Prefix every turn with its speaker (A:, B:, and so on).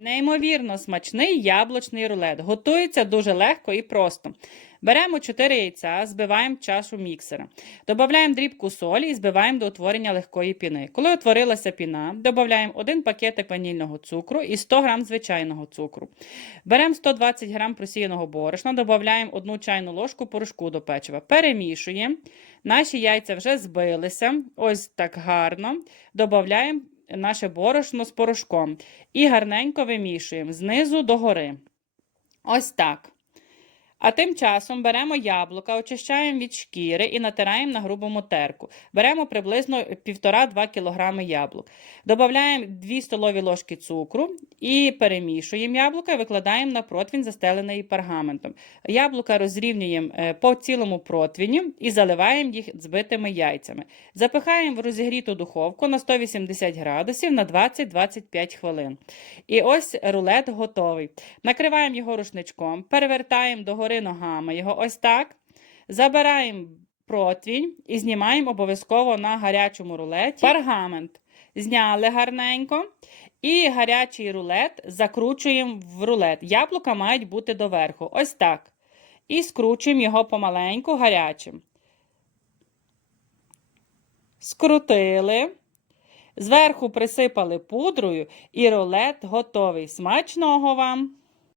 A: Неймовірно смачний яблучний рулет. Готується дуже легко і просто. Беремо 4 яйця, збиваємо чашу міксера. Додаємо дрібку солі і збиваємо до утворення легкої піни. Коли утворилася піна, додаємо 1 пакетик ванільного цукру і 100 г звичайного цукру. Беремо 120 г просіяного борошна, додаємо 1 чайну ложку порошку до печива. Перемішуємо. Наші яйця вже збилися. Ось так гарно. Додаємо наше борошно з порошком і гарненько вимішуємо знизу догори. Ось так. А тим часом беремо яблука, очищаємо від шкіри і натираємо на грубому терку. Беремо приблизно 1,5-2 кг яблук. Додаємо 2 столові ложки цукру і перемішуємо яблука і викладаємо на противень, застелений пергаментом. Яблука розрівнюємо е, по цілому противні і заливаємо їх збитими яйцями. Запихаємо в розігріту духовку на 180 градусів на 20-25 хвилин. І ось рулет готовий. Накриваємо його рушничком, перевертаємо догори ногами його ось так. Забираємо противінь і знімаємо обов'язково на гарячому рулеті пергамент. Зняли гарненько. І гарячий рулет закручуємо в рулет. Яблука мають бути доверху. Ось так. І скручуємо його помаленьку гарячим. Скрутили. Зверху присипали пудрою, і рулет готовий. Смачного вам!